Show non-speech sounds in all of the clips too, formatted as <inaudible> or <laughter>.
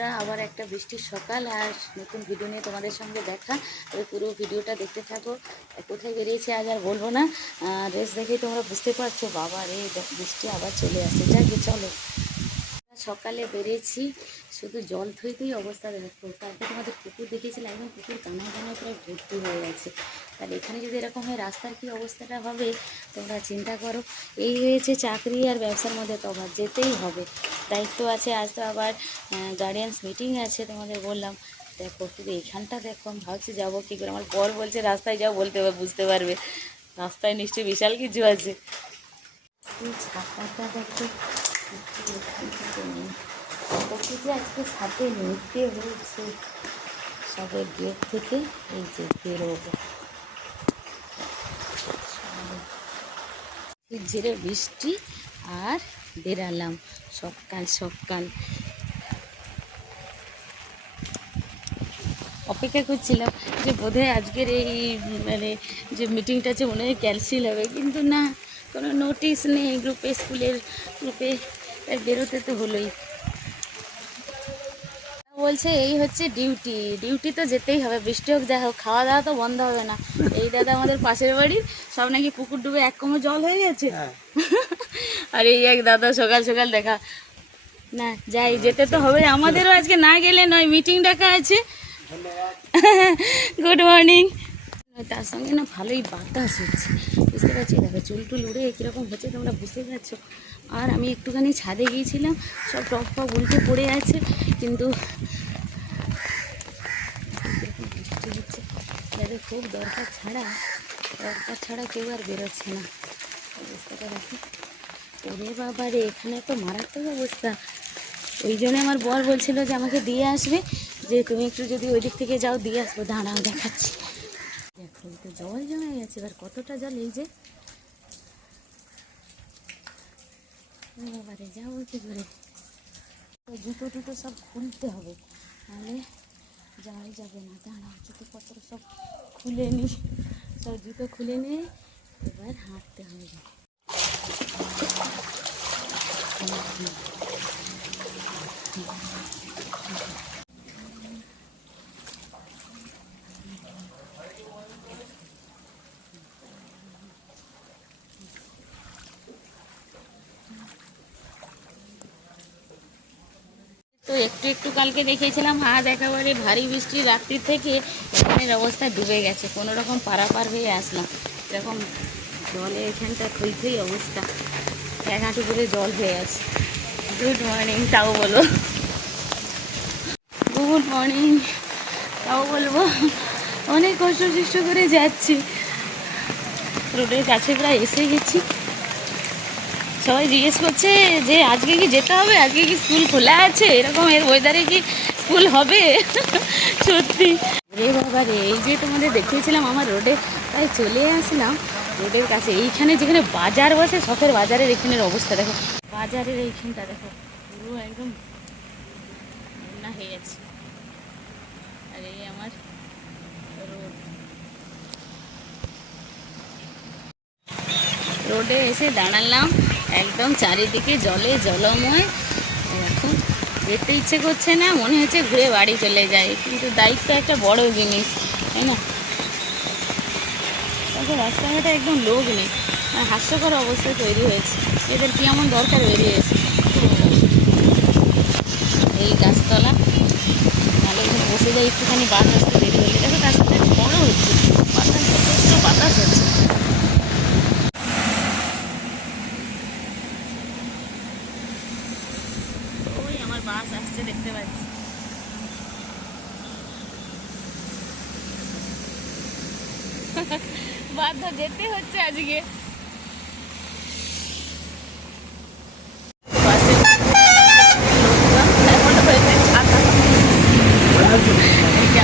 বন্ধুরা, আবার একটা বৃষ্টির সকাল আর নতুন ভিডিও নিয়ে তোমাদের সঙ্গে দেখা। তবে পুরো ভিডিওটা দেখতে থাকো। কোথায় বেরিয়েছে আজ আর বলব না। রেস দেখেই তোমরা বুঝতে পারছ, বাবা রে বৃষ্টি আবার চলে আসছে। যাকে চলো। সকালে বেরিয়েছি শুধু জল থইতেই অবস্থা দেখো। কালকে তোমাদের পুকুর দেখিয়েছিলাম, একদম পুকুর কানায় কানায় প্রায় ভর্তি হয়ে গেছে। তাহলে এখানে যদি এরকম হয়, রাস্তার কি অবস্থাটা হবে, তোমরা চিন্তা করো। এই হয়েছে চাকরি আর ব্যবসার মধ্যে তফাৎ, যেতেই হবে। দায়িত্ব আছে, আজ তো আবার গার্ডিয়ানস মিটিং আছে তোমাদের বললাম। দেখো, শুধু এখানটা দেখো, আমি ভাবছি যাব কী করে। আমার বর বলছে, রাস্তায় যাও, বলতে পারবে বুঝতে পারবে। রাস্তায় নিশ্চয়ই বিশাল কিছু আছে। ছাতাটা দেখো একটু এখান থেকে নেই কিছু আজকে সাথে হয়েছে সবের গেট থেকে, এই যে বেরোবো। ঝিরে বৃষ্টি আর বেরালাম, সকাল সকাল। অপেক্ষা করছিলাম যে বোধহয় আজকের এই মানে যে মিটিংটা আছে মনে হয় ক্যান্সেল হবে, কিন্তু না, কোনো নোটিশ নেই গ্রুপে স্কুলের গ্রুপে বেরোতে তো হলোই। বলছে এই হচ্ছে ডিউটি ডিউটি তো যেতেই হবে। বৃষ্টি হোক যা হোক খাওয়া দাওয়া তো বন্ধ হবে না। এই দাদা আমাদের পাশের বাড়ির সব নাকি পুকুর ডুবে এক কোমর জল হয়ে গেছে। <laughs> আর এই এক দাদা সকাল সকাল দেখা না যাই যেতে তো হবে। আমাদেরও আজকে না গেলে নয় মিটিং ডাকা আছে। <laughs> গুড মর্নিং তার সঙ্গে না ভালোই বাতাস হচ্ছে। বুঝতে পারছি দেখো চুল টুল উড়ে কীরকম হচ্ছে তোমরা বুঝতে পারছ। আর আমি একটুখানি ছাদে গিয়েছিলাম, সব টপ টপ উল্টে পড়ে আছে, কিন্তু যাদের খুব দরকার ছাড়া দরকার ছাড়া কেউ আর বেরোচ্ছে না। অবস্থাটা দেখি। ওরে বাবা রে, এখানে তো মারাত্মক অবস্থা। ওই জন্য আমার বর বলছিল যে আমাকে দিয়ে আসবে, যে তুমি একটু যদি ওই দিক থেকে যাও, দিয়ে আসব। দাঁড়াও, দেখাচ্ছি। দেখো তো জল জমে গেছে, এবার কতটা জল, এই যে ও বাবারে যাব কি করে জুতো টুতো সব খুলতে হবে। নাহলে যাওয়াই যাবে না। দাঁড়াও জুতোপত্র সব খুলে নি। সব জুতো খুলে নিয়ে এবার হাঁটতে হবে। তো একটু একটু কালকে দেখিয়েছিলাম আজ একেবারে ভারী বৃষ্টি রাত্রির থেকে। এখানের অবস্থা ডুবে গেছে, কোনো রকম পারাপার হয়ে আসলাম। এরকম জলে এখানটা থই থই অবস্থা। এক হাঁটু করে জল হয়ে আছে। গুড মর্নিং, তাও বলো। গুড মর্নিং, তাও বলব। অনেক কষ্ট করে যাচ্ছি। রোডের কাছে প্রায় এসে গেছি। সবাই জিজ্ঞেস করছে যে আজকে কি যেতে হবে? আজকে কি স্কুল খোলা আছে? এরকম এর ওয়েদারে কি স্কুল হবে? <laughs> সত্যি। রে বাবা রে, এই যে তোমাদের দেখিয়েছিলাম আমার রোডে, তাই চলে আসলাম রোডের কাছে। এইখানে যেখানে বাজার বসে, শখের বাজারের এখানের অবস্থা, দেখো। বাজারের এইখানটা, দেখো। পুরো একদম বন্যা হয়ে গেছে। আর এই আমার রোড। রোডে এসে দাঁড়ালাম। একদম চারিদিকে জলে জলময়। এখন যেতে ইচ্ছে করছে না, মনে হচ্ছে ঘুরে বাড়ি চলে যায় কিন্তু দায়িত্ব একটা বড় জিনিস, তাই না? তারপর রাস্তাঘাটে একদম লোক নেই হাস্যকর অবস্থা তৈরি হয়েছে। এদের কি এমন দরকার বেরিয়েছে এই গাছতলা এখানে বসে যায় একটুখানি বাস আসতে দেরি হলে দেখো তার সাথে বড় হচ্ছে বাতাস হচ্ছে বাতাস হচ্ছে ওই আমার বাস আসছে দেখতে পাচ্ছি বাধ্য যেতে হচ্ছে আজকে।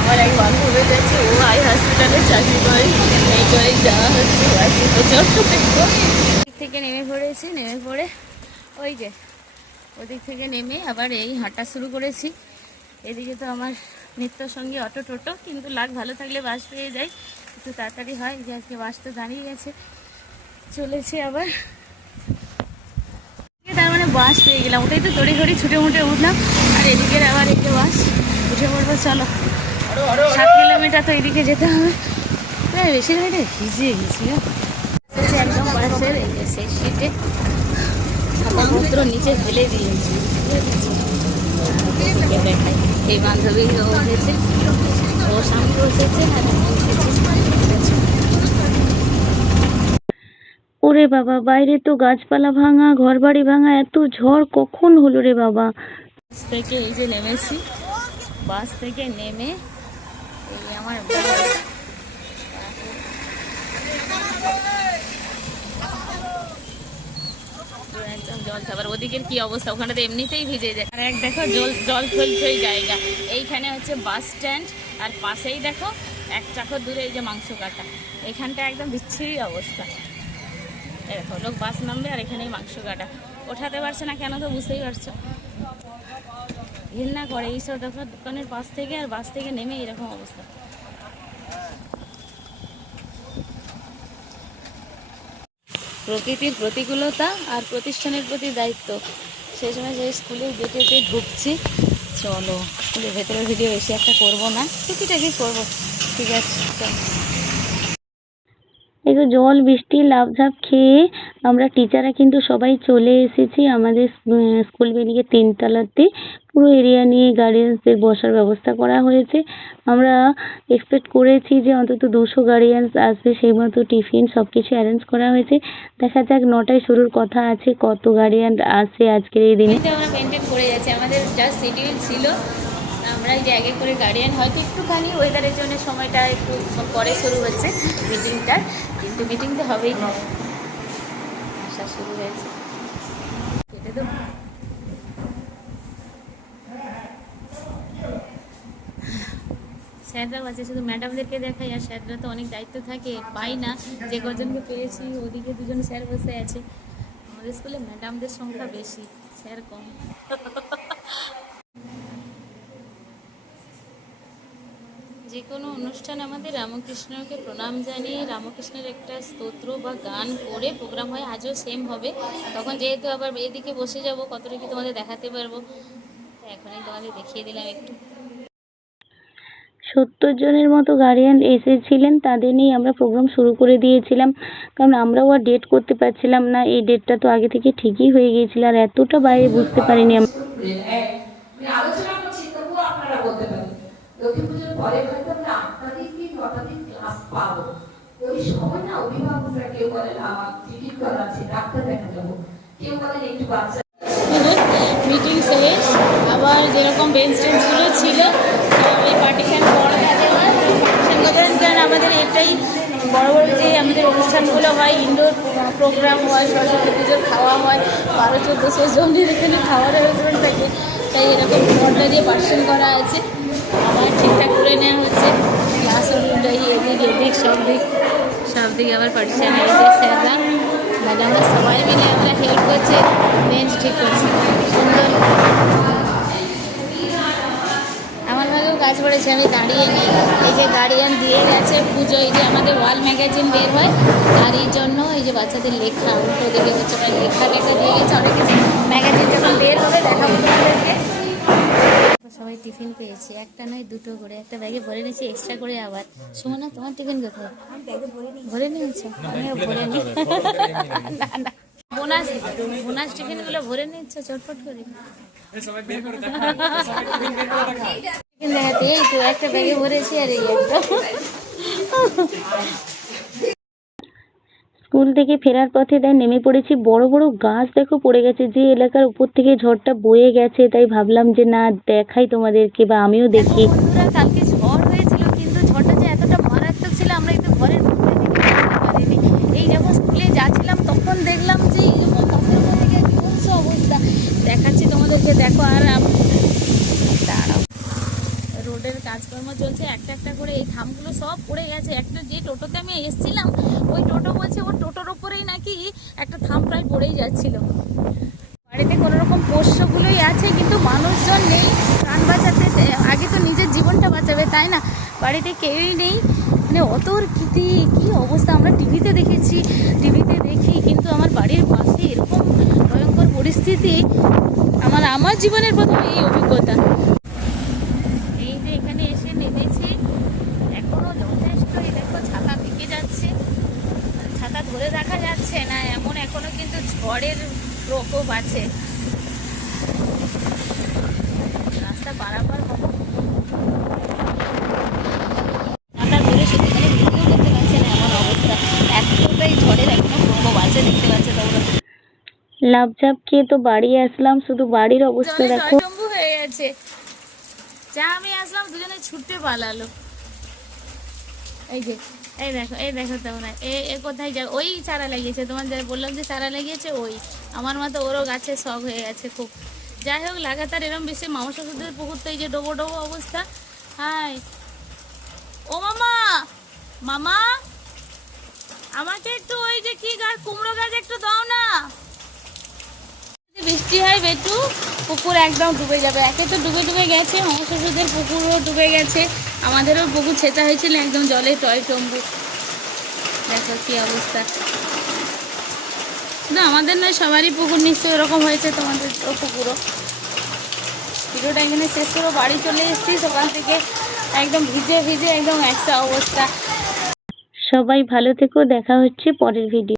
আমার এক ও আই হসপিটালে যাওয়া হচ্ছে। থেকে নেমে পড়েছি, নেমে পড়ে ওই যে, ওদিক থেকে নেমে আবার এই হাঁটা শুরু করেছি। এদিকে তো আমার নিত্য সঙ্গে অটো টোটো কিন্তু লাগ ভালো থাকলে বাস পেয়ে যাই। একটু তাড়াতাড়ি হয়, যে আজকে বাস তো দাঁড়িয়ে গেছে। চলেছে আবার। তার মানে বাস পেয়ে গেলাম, ওটাই তো দড়ি ঘড়ি, ছুটে মুটে উঠলাম। আর এদিকের আবার যে বাস, উঠে পড়ব, চলো। সাত কিলোমিটার তো এদিকে যেতে হবে। প্রায় বেশি ঘাটে ভিজে গেছি গো। একদম বাসের, এই যে সেই সিটে। ছাতাপত্র নিচে ফেলে দিয়েছি। এদিকে এই বান্ধবী ও সামনে বসেছে আর আমি এসেছি ওরে বাবা, বাইরে তো গাছপালা ভাঙা, ঘরবাড়ি ভাঙা, এত ঝড় কখন হলো রে বাবা? বাস থেকে এই যে নেমেছি, বাস থেকে নেমে এই আমার জল ওদিকের কি অবস্থা? ওখানটাতে এমনিতেই ভিজে যায়। আর এক দেখো, জল জল জায়গা। এইখানে হচ্ছে বাস স্ট্যান্ড, আর পাশেই দেখো এক চাকর দূরে এই যে মাংস কাটা। এখানটা একদম বিচ্ছিরি অবস্থা। দেখো লোক বাস নামবে আর এখানেই মাংস কাটা। ওঠাতে পারছে না কেন তো বুঝতেই পারছ। ঘৃণা করে এইসব দেখো, দোকানের পাশ থেকে আর বাস থেকে নেমে এরকম অবস্থা। প্রকৃতির প্রতিকূলতা আর প্রতিষ্ঠানের প্রতি দায়িত্ব। সেই সময় যে স্কুলের গেটেতে ঢুকছি, চলো, স্কুলের ভেতরে ভিডিও বেশি একটা করব না। টুকিটাকি করব। ঠিক আছে, চলো। একটু জল, বৃষ্টি, লাফঝাপ খেয়ে আমরা টিচাররা কিন্তু সবাই চলে এসেছি আমাদের স্কুল বিল্ডিং এর তিনতলাতে। পুরো এরিয়া নিয়ে গার্ডিয়ানসদের বসার ব্যবস্থা করা হয়েছে। আমরা এক্সপেক্ট করেছি যে অন্তত দুশো গার্ডিয়ানস আসবে সেই মতো টিফিন সব কিছু অ্যারেঞ্জ করা হয়েছে। দেখা যাক নটায় শুরুর কথা আছে, কত গার্ডিয়ান আসে আজকের এই দিনে। আমরা মেনটেন করে যাচ্ছি। আমাদের জাস্ট শিডিউল ছিল আমরা এই আগে করে গার্ডিয়ান, হয়তো একটুখানি ওয়েদারের জন্য সময়টা একটু পরে শুরু হচ্ছে মিটিংটা কিন্তু মিটিং তো হবেই। আসা শুরু হয়েছে। কেটে দেবো স্যাররাও আছে, শুধু ম্যাডামদেরকে দেখাই, আর স্যাররা তো অনেক দায়িত্ব থাকে, পাই না। যে কজনকে পেয়েছি ওদিকে দুজন স্যার বসে আছে। আমাদের স্কুলে ম্যাডামদের সংখ্যা বেশি, স্যার কম। যে কোনো অনুষ্ঠান আমাদের রামকৃষ্ণকে প্রণাম জানিয়ে রামকৃষ্ণের একটা স্তোত্র বা গান করে প্রোগ্রাম হয় আজও সেম হবে। তখন যেহেতু আবার এদিকে বসে যাব কতটা কি তোমাদের দেখাতে পারব? তো এখনই তোমাদের দেখিয়ে দিলাম একটু। সত্তর জনের মতো গার্ডিয়ান এসেছিলেন তাদের নিয়ে আমরা প্রোগ্রাম শুরু করে দিয়েছিলাম। কারণ আমরাও আর ডেট করতে পারছিলাম না এই ডেটটা তো আগে থেকে ঠিকই হয়ে গিয়েছিল আর এতটা বাইরে বুঝতে পারিনি আমরা আমি আলোচনা করছি তবুও আপনারা বলতে পারেন লক্ষ্মী পুজোর পরে হয়তো আমরা আটটা দিক কি নটা দিক ক্লাস পাবো। ওই সময় না অভিভাবকরা কেউ বলেন আমার টিকিট করা আছে, ডাক্তার দেখা যাব। কেউ বলেন একটু বাচ্চা মিটিং শেষ। আবার যেরকম বেঞ্চ টেঞ্চগুলো ছিল এই পার্টিশন পর্দা দেওয়া পার্টিশন কারণ আমাদের এটাই বড় বড় যে আমাদের অনুষ্ঠানগুলো হয় ইনডোর প্রোগ্রাম হয়, সরস্বতী পুজোর খাওয়া হয়, বারো চোদ্দোশো জনের এখানে খাওয়ার অ্যারেঞ্জমেন্ট থাকে। তাই এরকম পর্দা দিয়ে পার্টিশন করা আছে। ঠিকঠাক করে নেওয়া হচ্ছে। ক্লাস এদিক এদিক, সব দিক, সব দিকে আবার পার্টিশন হয়েছে স্যাররা ম্যাডামরা সবাই মিলে আমরা হেল্প করছে বেঞ্চ ঠিক করছি। সুন্দর। আমার ভাগেও কাজ পড়েছে আমি দাঁড়িয়ে নেই। এই যে গার্ডিয়ান দিয়ে গেছে, পুজো, এই যে আমাদের ওয়াল ম্যাগাজিন বের হয় আর এই জন্য এই যে বাচ্চাদের লেখা উল্টো দিকে হচ্ছে লেখা লেখা দিয়ে গেছে, অনেক ম্যাগাজিন যখন বের হবে, দেখাবো সবাই টিফিন পেয়েছি। একটা নয় দুটো করে। একটা ব্যাগে ভরে নিয়েছি এক্সট্রা করে আবার। সুমনা তোমার টিফিন কোথায়? ভরে নিয়েছো? আমিও ভরে নি <laughs> না। না বোনাস বোনাস টিফিনগুলো ভরে নিচ্ছ চটপট করে। টিফিন দেখাতে এই তো একটা ব্যাগে ভরেছি আর এই একটা। স্কুল থেকে ফেরার পথে তাই নেমে পড়েছি। বড় বড় গাছ দেখো পড়ে গেছে। যে এলাকার উপর থেকে ঝড়টা বয়ে গেছে, তাই ভাবলাম যে না, দেখাই তোমাদেরকে বা আমিও দেখি। কালকে ঝড় হয়েছিল কিন্তু ঝড়টা যে এতটা মারাত্মক ছিল আমরা একটু ঘরের মধ্যে থেকে বুঝতে পারিনি এই যখন স্কুলে যাচ্ছিলাম তখন দেখলাম যে এরকম গাছের মধ্যে গিয়ে বিভৎস অবস্থা দেখাচ্ছি তোমাদেরকে দেখো আর আম- দাঁড়াও রোডের কাজকর্ম চলছে একটা একটা করে এই খামগুলো সব পড়ে গেছে একটা যে টোটোতে আমি এসেছিলাম ওই টোটো বলছে, ওর টোটোর ওপরেই নাকি একটা থাম প্রায় পড়েই যাচ্ছিল। বাড়িতে কোনো রকম পোষ্যগুলোই আছে, কিন্তু মানুষজন নেই। প্রাণ বাঁচাতে আগে তো নিজের জীবনটা বাঁচাবে, তাই না? বাড়িতে কেউই নেই। মানে অত কী কী অবস্থা? আমরা টিভিতে দেখেছি, টিভিতে দেখি, কিন্তু আমার বাড়ির পাশে এরকম ভয়ঙ্কর পরিস্থিতি, আমার আমার জীবনের প্রথম এই অভিজ্ঞতা এই পারাপার হবে। আমরা ধরে সত্যি মানে ভিডিও করতে পারছি না এমন অবস্থা এতটাই ঝড়ের এখনও প্রকোপ আছে দেখতে পাচ্ছে তোমরা লাভ ঝাপ খেয়ে তো বাড়ি আসলাম শুধু বাড়ির অবস্থা দেখো। হয়ে গেছে। যা আমি আসলাম দুজনে ছুটতে পালালো। এই যে এই দেখো এই দেখো তোমরা এ এ কোথায় ওই চারা লাগিয়েছে তোমার যা বললাম যে চারা লাগিয়েছে ওই। আমার মতো ওরও গাছে শখ হয়ে গেছে খুব। যাই হোক লাগাতার এরম বেশি মাংস সুদের পুকুর তো এই যে ডোবো ডোবো অবস্থা। হাই। ও মামা! মামা! আমাকে একটু ওই যে কি গাছ কুমড়ো গাছ একটু দাও না। বৃষ্টি হয় বেটু, পুকুর একদম ডুবে যাবে। একে তো ডুবে ডুবে গেছে মৎস্যদের পুকুরও ডুবে গেছে। আমাদেরও পুকুর ছেঁচা হয়েছিল, একদম জলে টয় টম্বু দেখো কি অবস্থা। না, আমাদের নয়, সবারই পুকুর নিশ্চয়ই এরকম হয়েছে, তোমাদের ও পুকুরও। ভিডিওটা এখানে শেষ করে বাড়ি চলে এসেছি সকাল থেকে একদম ভিজে ভিজে একদম একটা অবস্থা। সবাই ভালো থেকো, দেখা হচ্ছে পরের ভিডিও